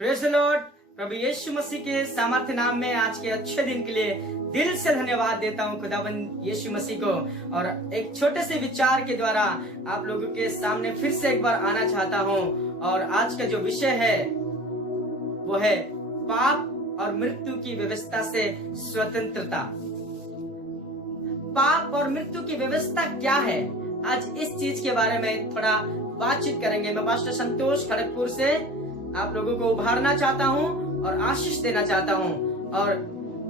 Praise the lord. प्रभु यीशु मसीह के सामर्थ्य नाम में आज के अच्छे दिन के लिए दिल से धन्यवाद देता हूँ खुदावंद यीशु मसीह को। और एक छोटे से विचार के द्वारा आप लोगों के सामने फिर से एक बार आना चाहता हूँ। और आज का जो विषय है वो है पाप और मृत्यु की व्यवस्था से स्वतंत्रता। पाप और मृत्यु की व्यवस्था क्या है, आज इस चीज के बारे में थोड़ा बातचीत करेंगे। मैं पास्टर संतोष खड़गपुर से आप लोगों को उभारना चाहता हूं और आशीष देना चाहता हूं। और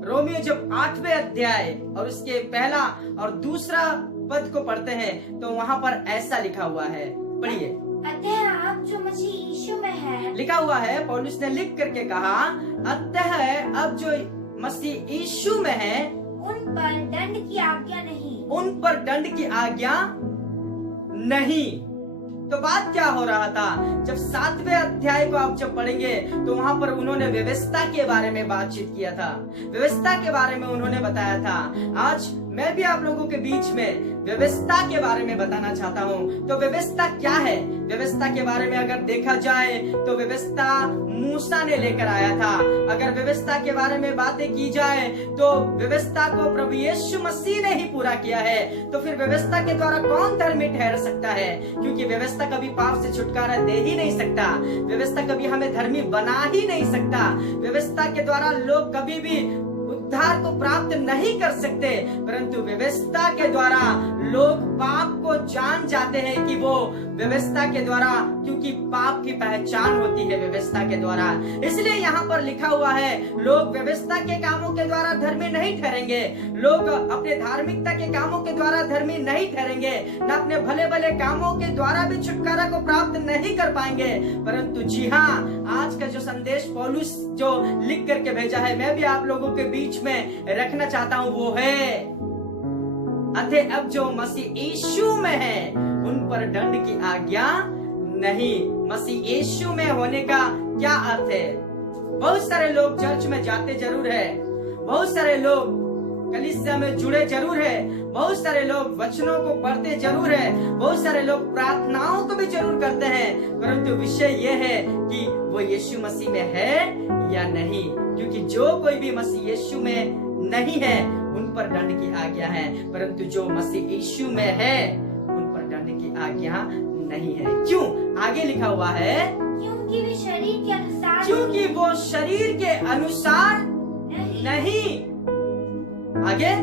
रोमियो जब 8वें अध्याय और उसके पहला और दूसरा पद को पढ़ते हैं तो वहां पर ऐसा लिखा हुआ है, पढ़िए। अतः अब जो मसीह यीशु में है, लिखा हुआ है, पौलुस ने लिख करके कहा, अतः अब जो मसीह यीशु में है उन पर दंड की आज्ञा नहीं। उन पर दंड की आज्ञा नहीं। तो बात क्या हो रहा था, जब 7वें अध्याय को आप जब पढ़ेंगे तो वहां पर उन्होंने व्यवस्था के बारे में बातचीत किया था, व्यवस्था के बारे में उन्होंने बताया था। आज मैं भी आप लोगों के बीच में व्यवस्था के बारे में बताना चाहता हूँ। तो व्यवस्था क्या है, व्यवस्था के बारे में अगर देखा जाए तो व्यवस्था मूसा ने लेकर आया था। अगर व्यवस्था के बारे में बातें की जाए तो व्यवस्था को प्रभु यीशु मसीह ने ही पूरा किया है। तो फिर व्यवस्था के द्वारा कौन धर्मी ठहर सकता है, क्योंकि व्यवस्था कभी पाप से छुटकारा दे ही नहीं सकता, व्यवस्था कभी हमें धर्मी बना ही नहीं सकता। व्यवस्था के द्वारा लोग कभी भी उद्धार को प्राप्त नहीं कर सकते, परंतु व्यवस्था के द्वारा लोग पाप को जान जाते हैं कि वो व्यवस्था के द्वारा, क्योंकि पाप की पहचान होती है व्यवस्था के द्वारा। इसलिए यहाँ पर लिखा हुआ है, लोग व्यवस्था के कामों के द्वारा धर्मी नहीं ठहरेंगे, लोग अपने धार्मिकता के कामों के द्वारा धर्मी नहीं ठहरेंगे, न अपने भले भले कामों के द्वारा भी छुटकारा को प्राप्त नहीं कर पाएंगे। परंतु जी हाँ, आज का जो संदेश पौलुस जो लिख करके भेजा है, मैं भी आप लोगों के बीच में रखना चाहता हूँ, वो है, अतः अब जो मसीह यीशु में है उन पर दंड की आज्ञा नहीं। मसीह यीशु में होने का क्या अर्थ है? बहुत सारे लोग चर्च में जाते जरूर है, बहुत सारे लोग कलीसिया में जुड़े जरूर है, बहुत सारे लोग वचनों को पढ़ते जरूर है, बहुत सारे लोग प्रार्थनाओं को भी जरूर करते हैं, परंतु विषय यह है कि वो यीशु मसीह में है या नहीं। क्योंकि जो कोई भी मसीह यीशु में नहीं है उन पर दंड की आज्ञा है, परंतु जो मसीह यीशु में है उन पर दंड की आज्ञा नहीं है। क्यों? आगे लिखा हुआ है, क्योंकि वे शरीर के अनुसार, क्योंकि वो शरीर के अनुसार नहीं, आगे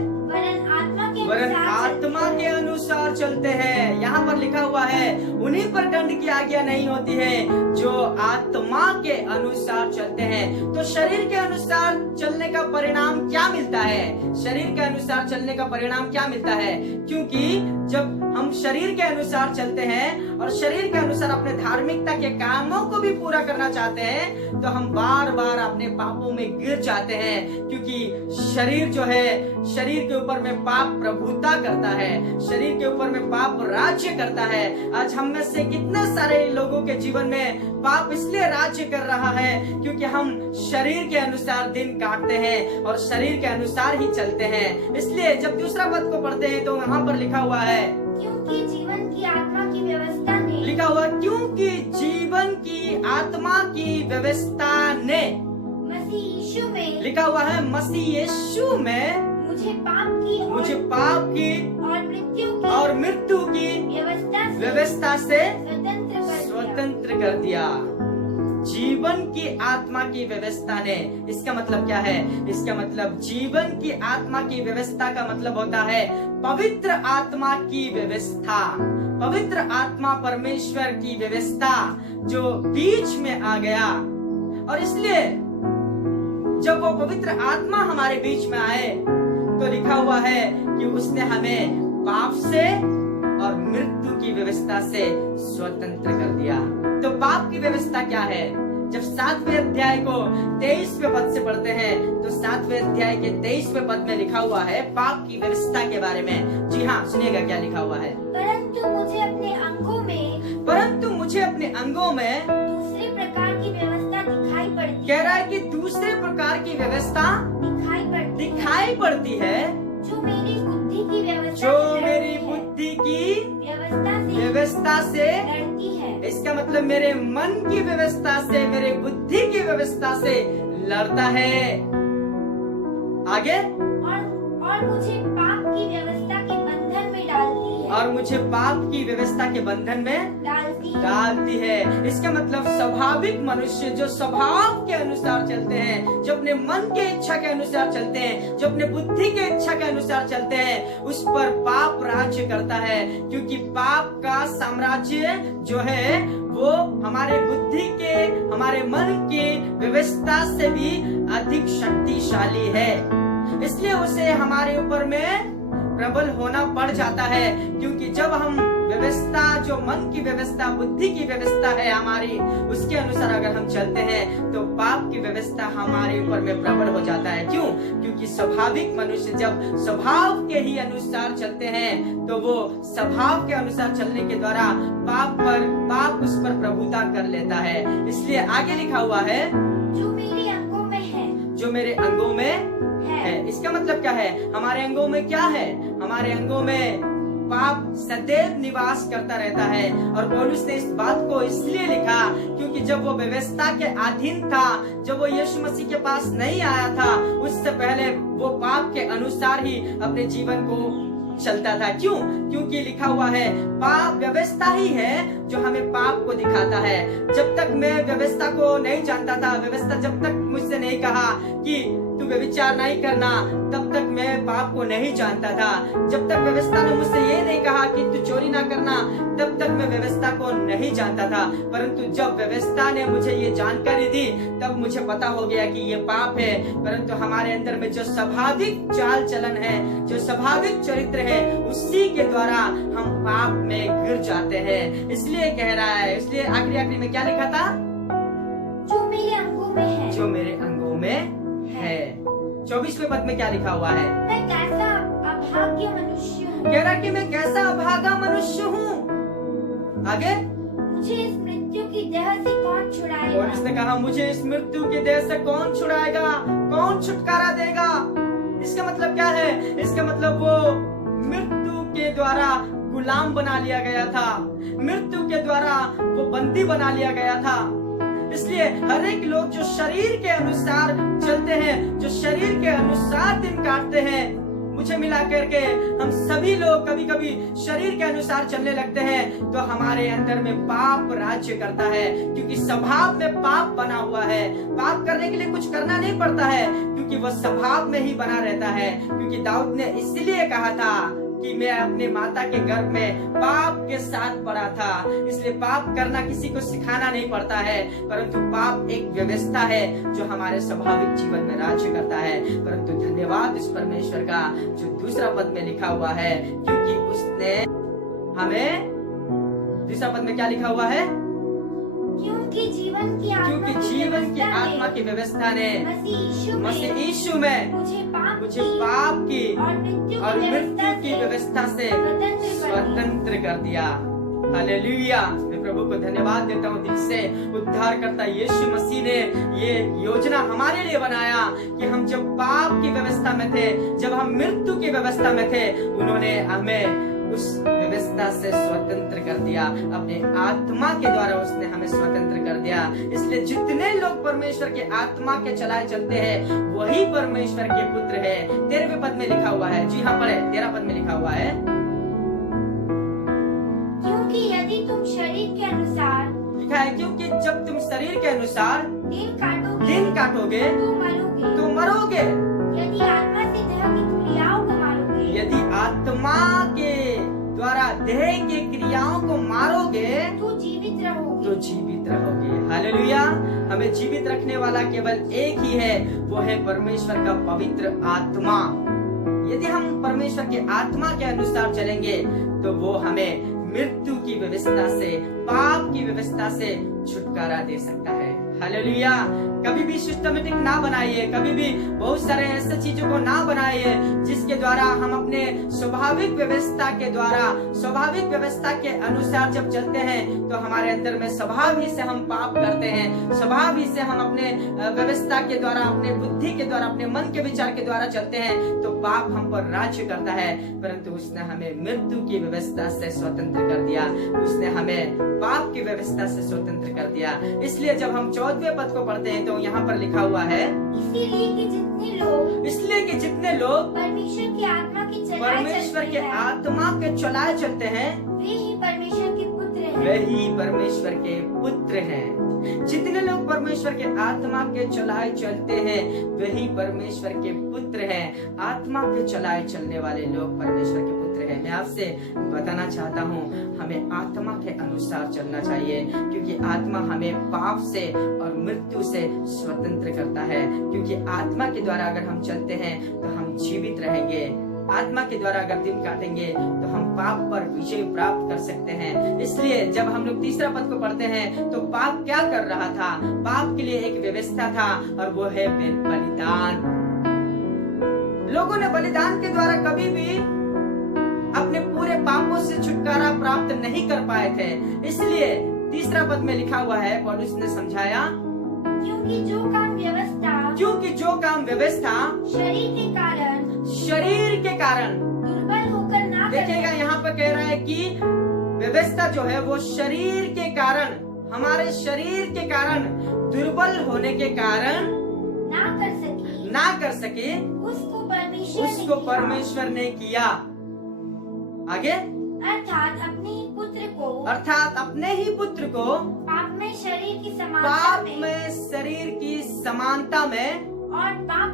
वरन आत्मा के अनुसार चलते हैं। यहाँ पर लिखा हुआ है, उन्हीं पर दंड की आज्ञा नहीं होती है जो आत्मा के अनुसार चलते हैं। तो शरीर के अनुसार चलने का परिणाम क्या मिलता है? शरीर के अनुसार चलने का परिणाम क्या मिलता है? क्योंकि जब हम शरीर के अनुसार चलते हैं और शरीर के अनुसार अपने धार्मिकता के कामों को भी पूरा करना चाहते हैं तो हम बार बार अपने पापों में गिर जाते हैं। क्योंकि शरीर जो है, शरीर के ऊपर में पाप प्रभुता करता है, शरीर के ऊपर में पाप राज्य करता है। आज हम में से कितने सारे लोगों के जीवन में पाप इसलिए राज्य कर रहा है क्योंकि हम शरीर के अनुसार दिन काटते हैं और शरीर के अनुसार ही चलते हैं। इसलिए जब दूसरा पद को पढ़ते हैं तो वहाँ पर लिखा हुआ है, क्योंकि जीवन की आत्मा की व्यवस्था ने, लिखा हुआ, क्योंकि जीवन की आत्मा की व्यवस्था ने, मसीह यीशु में, लिखा हुआ है, मसीह यीशु में मुझे पाप की और मृत्यु की व्यवस्था से स्वतंत्र कर दिया। जीवन की आत्मा की व्यवस्था ने, इसका मतलब क्या है? इसका मतलब जीवन की आत्मा की व्यवस्था का मतलब होता है पवित्र आत्मा की व्यवस्था, पवित्र आत्मा परमेश्वर की व्यवस्था जो बीच में आ गया। और इसलिए जब वो पवित्र आत्मा हमारे बीच में आए तो लिखा हुआ है कि उसने हमें पाप से और मृत्यु की व्यवस्था से स्वतंत्र कर दिया। तो पाप की व्यवस्था क्या है? जब 7वें अध्याय को 23वें पद से पढ़ते हैं तो 7वें अध्याय के 23वें पद में लिखा हुआ है पाप की व्यवस्था के बारे में। जी हाँ, सुनिएगा क्या लिखा हुआ है, परंतु मुझे अपने अंगों में दूसरे प्रकार की व्यवस्था दिखाई पड़ती, कह रहा है कि दूसरे प्रकार की व्यवस्था दिखाई पड़ती है जो मेरी बुद्धि की व्यवस्था से लड़ती है। इसका मतलब मेरे मन की व्यवस्था से, मेरे बुद्धि की व्यवस्था से लड़ता है। आगे, और मुझे पाप की व्यवस्था के बंधन में डालती है। और मुझे पाप की व्यवस्था के बंधन में डालती है। इसका मतलब स्वाभाविक मनुष्य जो स्वभाव के अनुसार चलते हैं, जो अपने मन के इच्छा के अनुसार चलते हैं, जो अपने बुद्धि के इच्छा के अनुसार चलते हैं, उस पर पाप राज्य करता है। क्योंकि पाप का साम्राज्य जो है वो हमारे बुद्धि के, हमारे मन की व्यवस्था से भी अधिक शक्तिशाली है। इसलिए उसे हमारे ऊपर में प्रबल होना पड़ जाता है। क्योंकि जब हम व्यवस्था, जो मन की व्यवस्था, बुद्धि की व्यवस्था है हमारी, उसके अनुसार अगर हम चलते हैं तो पाप की व्यवस्था हमारे ऊपर में प्रबल हो जाता है। क्यों? क्योंकि स्वाभाविक मनुष्य जब स्वभाव के ही अनुसार चलते हैं तो वो स्वभाव के अनुसार चलने के द्वारा पाप उस पर प्रभुता कर लेता है। इसलिए आगे लिखा हुआ है, जो मेरे अंगों में है, जो मेरे अंगों में है। इसका मतलब क्या है? हमारे अंगों में क्या है? हमारे अंगों में पाप सदैव निवास करता रहता है। और पौलुस ने इस बात को इसलिए लिखा क्योंकि जब वो व्यवस्था के अधीन था, जब वो यीशु मसीह के पास नहीं आया था, उससे पहले वो पाप के अनुसार ही अपने जीवन को चलता था। क्यों? क्योंकि लिखा हुआ है पाप व्यवस्था ही है जो हमें पाप को दिखाता है। जब तक मैं व्यवस्था को नहीं जानता था, व्यवस्था जब तक मुझसे नहीं कहा कि तू व्यभिचार नहीं करना, तब तक मैं पाप को नहीं जानता था। जब तक व्यवस्था ने मुझसे ये नहीं कहा कि तू चोरी ना करना, तब तक मैं व्यवस्था को नहीं जानता था। परंतु जब व्यवस्था ने मुझे ये जानकारी दी, तब मुझे पता हो गया कि ये पाप है। परंतु हमारे अंदर में जो स्वाभाविक चाल चलन है, जो स्वाभाविक चरित्र है, उसी के द्वारा हम पाप में गिर जाते हैं। इसलिए कह रहा है, इसलिए आखिरी में क्या लिखा था? जो मेरे अंगों में है, जो मेरे अंगों में है। 24वें पद में क्या लिखा हुआ है? मैं कैसा अभाग्य मनुष्य हूँ। कह रहा कि मैं कैसा अभागा मनुष्य हूँ। आगे, मुझे इस मृत्यु की देह से कौन छुड़ाएगा? और इसने कहा मुझे इस मृत्यु की देह से कौन छुड़ाएगा, कौन छुटकारा देगा। इसका मतलब क्या है? इसका मतलब वो मृत्यु के द्वारा गुलाम बना लिया गया था, मृत्यु के द्वारा वो बंदी बना लिया गया था। इसलिए हर एक लोग जो शरीर के अनुसार चलते हैं, जो शरीर के अनुसार दिन काटते हैं, मुझे मिला करके हम सभी लोग कभी कभी शरीर के अनुसार चलने लगते हैं तो हमारे अंदर में पाप राज्य करता है। क्योंकि स्वभाव में पाप बना हुआ है। पाप करने के लिए कुछ करना नहीं पड़ता है, क्योंकि वह स्वभाव में ही बना रहता है। क्योंकि दाऊद ने इसलिए कहा था कि मैं अपने माता के गर्भ में पाप के साथ पड़ा था। इसलिए पाप करना किसी को सिखाना नहीं पड़ता है, परंतु पाप एक व्यवस्था है जो हमारे स्वाभाविक जीवन में राज्य करता है। परंतु धन्यवाद इस परमेश्वर का जो दूसरा पद में लिखा हुआ है, क्योंकि उसने हमें, दूसरा पद में क्या लिखा हुआ है? क्योंकि जीवन की आत्मा की व्यवस्था ने मसीह यीशु में मुझे पाप की और मृत्यु की व्यवस्था से स्वतंत्र कर दिया। हालेलुया। मैं प्रभु को धन्यवाद देता हूँ दिल से। उद्धारकर्ता यीशु मसीह ने ये योजना हमारे लिए बनाया कि हम जब पाप की व्यवस्था में थे, जब हम मृत्यु की व्यवस्था में थे, उन्होंने हमें उस व्यवस्था से स्वतंत्र कर दिया। अपने आत्मा के द्वारा उसने हमें स्वतंत्र कर दिया। इसलिए जितने लोग परमेश्वर के आत्मा के चलाए चलते हैं वही परमेश्वर के पुत्र है। 13वें पद में लिखा हुआ है, जी हाँ पढ़े, 13 पद में लिखा हुआ है, क्योंकि यदि तुम शरीर के अनुसार, लिखा है क्योंकि जब तुम शरीर के अनुसार दिन काटोगे तो मरोगे। यदि आत्मा से देह की क्रियाओं को मारोगे, यदि आत्मा के द्वारा देह की क्रियाओं को मारोगे तो जीवित रहोगे। हालेलुया। हमें जीवित रखने वाला केवल एक ही है, वो है परमेश्वर का पवित्र आत्मा। यदि हम परमेश्वर के आत्मा के अनुसार चलेंगे तो वो हमें मृत्यु की व्यवस्था से, पाप की व्यवस्था से छुटकारा दे सकता है। हालेलुया। कभी भी सिस्टमेटिक ना बनाइए, कभी भी बहुत सारे ऐसे चीजों को ना बनाइए जिसके द्वारा हम अपने स्वाभाविक व्यवस्था के द्वारा, स्वाभाविक व्यवस्था के अनुसार जब चलते हैं तो हमारे अंदर में स्वभाव ही से हम पाप करते हैं। स्वभाव ही से हम अपने व्यवस्था के द्वारा, अपने बुद्धि के द्वारा, अपने मन के विचार के द्वारा चलते हैं तो पाप हम पर राज्य करता है। परंतु उसने हमें मृत्यु की व्यवस्था से स्वतंत्र कर दिया, उसने हमें पाप की व्यवस्था से स्वतंत्र कर दिया। इसलिए जब हम 14वें पद को पढ़ते हैं तो यहाँ पर लिखा हुआ है, इसलिए कि जितने लोग परमेश्वर की आत्मा के चलाए चलते हैं वे ही परमेश्वर के पुत्र हैं। जितने लोग परमेश्वर के आत्मा के चलाए चलते हैं वही परमेश्वर के पुत्र हैं। आत्मा के चलाए चलने वाले लोग परमेश्वर के पुत्र हैं। मैं आपसे बताना चाहता हूँ, हमें आत्मा के अनुसार चलना चाहिए, क्योंकि आत्मा हमें पाप से और मृत्यु से स्वतंत्र करता है। क्योंकि आत्मा के द्वारा अगर हम चलते हैं तो हम जीवित रहेंगे। आत्मा के द्वारा अगर दिन काटेंगे तो हम पाप पर विजय प्राप्त कर सकते हैं। इसलिए जब हम लोग तीसरा पद को पढ़ते हैं तो पाप क्या कर रहा था? पाप के लिए एक व्यवस्था था और वो है बलिदान। लोगों ने बलिदान के द्वारा कभी भी अपने पूरे पापों से छुटकारा प्राप्त नहीं कर पाए थे। इसलिए तीसरा पद में लिखा हुआ है, पौलुस ने समझाया, क्योंकि जो काम व्यवस्था शरीर के कारण दुर्बल होकर ना देखिएगा, यहाँ पर कह रहा है कि व्यवस्था जो है वो शरीर के कारण, हमारे शरीर के कारण दुर्बल होने के कारण ना कर सके उसको परमेश्वर ने किया। आगे, अर्थात अपने ही पुत्र को पाप में शरीर की समानता में और पाप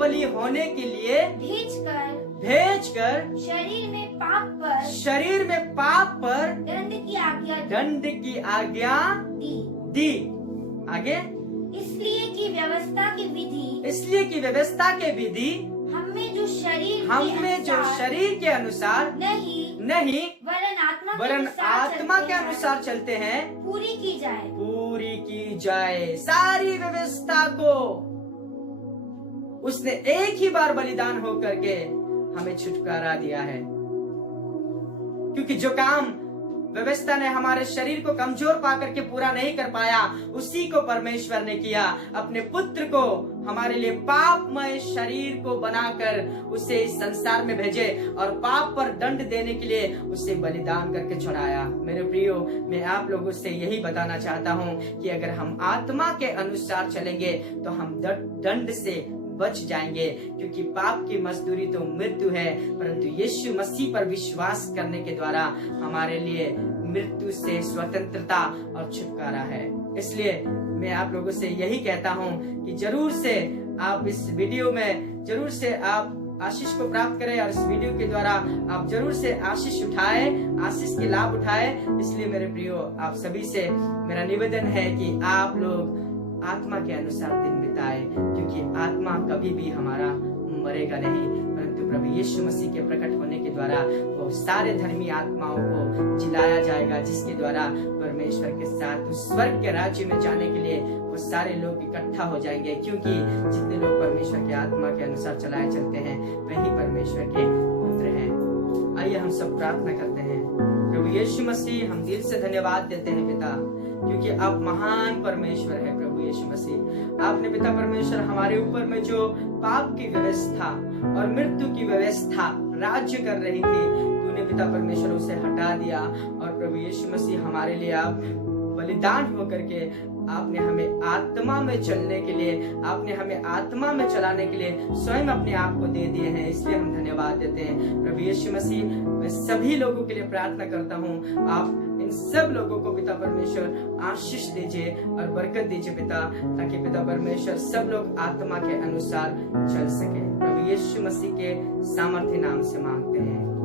बलि होने के लिए भेजकर शरीर में पाप पर दंड की आज्ञा दी। आगे, इसलिए कि व्यवस्था के विधि हमें जो शरीर के अनुसार नहीं वरन आत्मा के अनुसार चलते हैं पूरी की जाए। सारी व्यवस्था को उसने एक ही बार बलिदान हो करके हमें छुटकारा दिया है। क्योंकि जो काम व्यवस्था ने हमारे शरीर को कमजोर पा करके पूरा नहीं कर पाया, उसी को परमेश्वर ने किया। अपने पुत्र को हमारे लिए पापमय शरीर को बनाकर उसे इस संसार में भेजे और पाप पर दंड देने के लिए उसे बलिदान करके चढ़ाया। मेरे प्रियो, मैं आप लोगों से यही बताना चाहता हूँ कि अगर हम आत्मा के अनुसार चलेंगे तो हम दंड से बच जाएंगे, क्योंकि पाप की मजदूरी तो मृत्यु है, परंतु यीशु मसीह पर विश्वास करने के द्वारा हमारे लिए मृत्यु से स्वतंत्रता और छुटकारा है। इसलिए मैं आप लोगों से यही कहता हूँ कि जरूर से आप इस वीडियो में जरूर से आप आशीष को प्राप्त करें और इस वीडियो के द्वारा आप जरूर से आशीष उठाए, आशीष के लाभ उठाए। इसलिए मेरे प्रियो, आप सभी से मेरा निवेदन है कि आप लोग आत्मा के अनुसार दिन बिताए, क्योंकि आत्मा कभी भी हमारा मरेगा नहीं, परंतु प्रभु यीशु मसीह के प्रकट होने के द्वारा वो सारे धर्मी आत्माओं को जिलाया जाएगा, जिसके द्वारा परमेश्वर के साथ उस स्वर्ग के राज्य में जाने के लिए वो सारे लोग इकट्ठा हो जाएंगे। क्योंकि जितने लोग परमेश्वर के आत्मा के अनुसार चलाए चलते हैं वही परमेश्वर के पुत्र हैं। आइए हम सब प्रार्थना करते हैं। प्रभु यीशु मसीह, हम दिल से धन्यवाद देते हैं पिता, क्योंकि आप महान परमेश्वर है। प्रभु यीशु मसीह, आपने पिता परमेश्वर हमारे ऊपर में जो पाप की व्यवस्था और मृत्यु की व्यवस्था राज्य कर रही थी, तूने पिता परमेश्वर उसे हटा दिया और प्रभु यीशु मसीह हमारे लिए आप बलिदान होकर के आपने हमें आत्मा में चलने के लिए, आपने हमें आत्मा में चलाने के लिए स्वयं अपने आप को दे दिए हैं। इसलिए हम धन्यवाद देते हैं। प्रभु यीशु मसीह, मैं सभी लोगों के लिए प्रार्थना करता हूँ, आप इन सब लोगों को पिता परमेश्वर आशीष दीजिए और बरकत दीजिए पिता, ताकि पिता परमेश्वर सब लोग आत्मा के अनुसार चल सके। प्रभु यीशु मसीह के सामर्थ्य नाम से मांगते हैं।